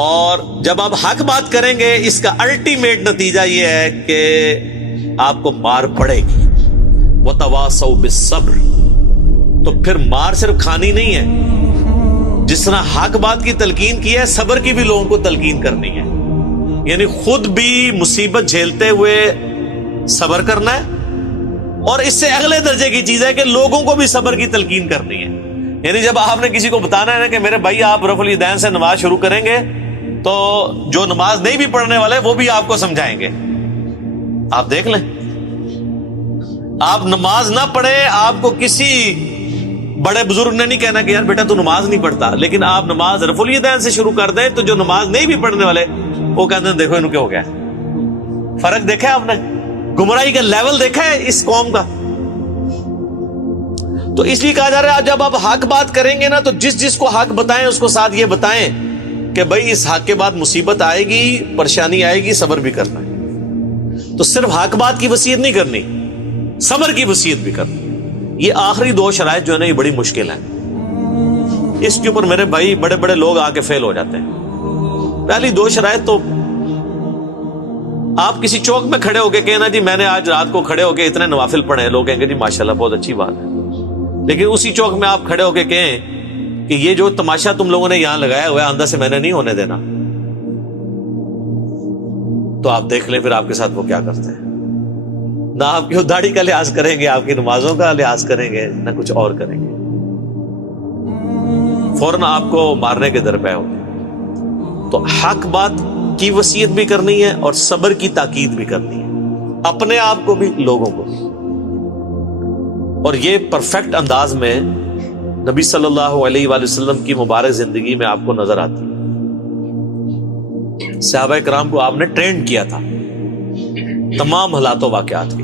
اور جب آپ حق بات کریں گے اس کا الٹیمیٹ نتیجہ یہ ہے کہ آپ کو مار پڑے گی. وَتَوَاصَوْا بِالصَّبْرِ. تو پھر مار صرف کھانی نہیں ہے، جس طرح حق بات کی تلقین کی ہے صبر کی بھی لوگوں کو تلقین کرنی ہے. یعنی خود بھی مصیبت جھیلتے ہوئے صبر کرنا ہے، اور اس سے اگلے درجے کی چیز ہے کہ لوگوں کو بھی صبر کی تلقین کرنی ہے. یعنی جب آپ نے کسی کو بتانا ہے نا کہ میرے بھائی آپ رفع الیدین سے نماز شروع کریں گے تو جو نماز نہیں بھی پڑھنے والے وہ بھی آپ کو سمجھائیں گے. آپ دیکھ لیں، آپ نماز نہ پڑھیں، آپ کو کسی بڑے بزرگ نے نہیں کہنا کہ یار بیٹا تو نماز نہیں پڑھتا، لیکن آپ نماز رفع الیدین سے شروع کر دیں تو جو نماز نہیں بھی پڑھنے والے وہ کہتے ہیں دیکھو انہوں کیا ہو گیا. فرق دیکھا ہے آپ نے؟ گمراہی کا لیول دیکھا ہے اس قوم کا؟ تو اس لیے کہا جا رہا ہے جب آپ حق بات کریں گے نا تو جس کو حق بتائیں اس کو ساتھ یہ بتائیں کہ بھائی اس حق کے بعد مصیبت آئے گی، پریشانی آئے گی، صبر بھی کرنا ہے. تو صرف حق بات کی وصیت نہیں کرنی، صبر کی وصیت بھی کرنی. یہ آخری دو شرائط جو ہے نا یہ بڑی مشکل ہیں، اس کے اوپر میرے بھائی بڑے بڑے لوگ آ کے فیل ہو جاتے ہیں. پہلی دو شرائط تو آپ کسی چوک میں کھڑے ہو کے کہنا جی میں نے آج رات کو کھڑے ہو کے اتنے نوافل پڑھے، لوگ کہیں گے جی ماشاءاللہ بہت اچھی بات ہے. لیکن اسی چوک میں آپ کھڑے ہو کے کہیں کہ یہ جو تماشا تم لوگوں نے یہاں لگایا ہوا ہے اندر سے میں نے نہیں ہونے دینا، تو آپ دیکھ لیں پھر آپ کے ساتھ وہ کیا کرتے ہیں. نہ آپ کی داڑھی کا لحاظ کریں گے، آپ کی نمازوں کا لحاظ کریں گے، نہ کچھ اور کریں گے، فوراً آپ کو مارنے کے در پہ ہو. تو حق بات کی وصیت بھی کرنی ہے اور صبر کی تاکید بھی کرنی ہے، اپنے آپ کو بھی لوگوں کو بھی. اور یہ پرفیکٹ انداز میں نبی صلی اللہ علیہ وآلہ وسلم کی مبارک زندگی میں آپ کو نظر آتی ہے. صحابہ کرام کو آپ نے ٹرینڈ کیا تھا تمام حالات و واقعات کے.